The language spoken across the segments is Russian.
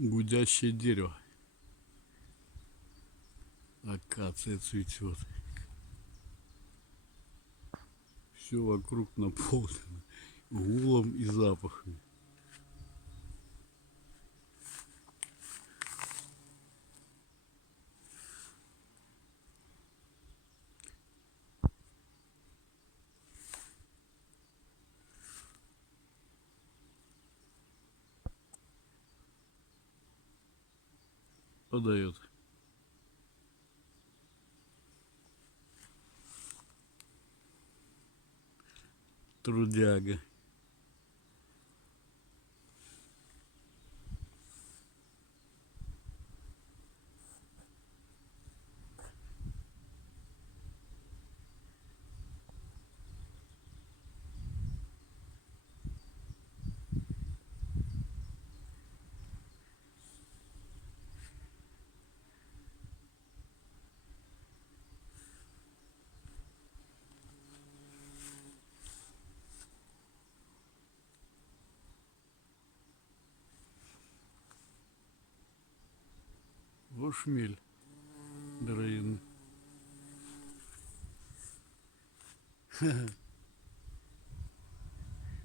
Гудящее дерево. Акация цветет. Все вокруг наполнено гулом и запахами. Подает. Трудяга. Вот шмель, дорогие.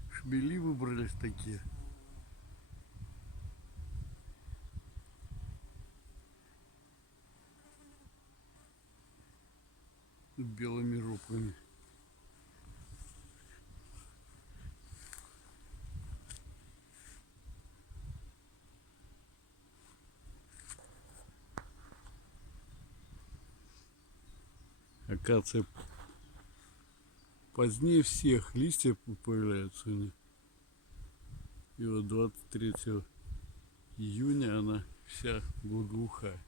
Шмели выбрались такие. С белыми жопами. Акация позднее всех, листья появляются. И вот 23 июня она вся благоухает.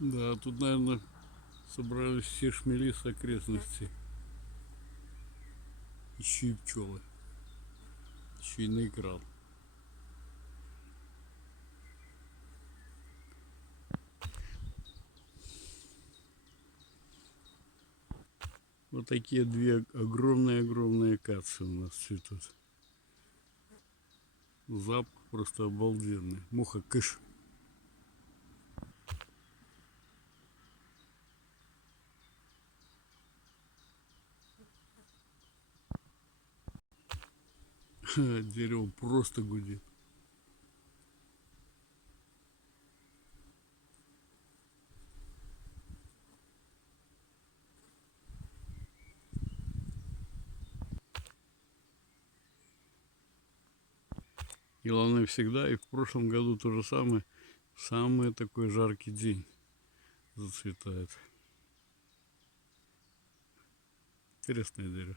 Да, тут, наверное, собрались все шмели с окрестностей. Еще и пчелы. Еще и на экран. Вот такие две огромные акации у нас цветут. Запах просто обалденный. Муха кыш. Дерево просто гудит. И главное всегда, и в прошлом году то же самое, самый такой жаркий день зацветает. Интересное дерево.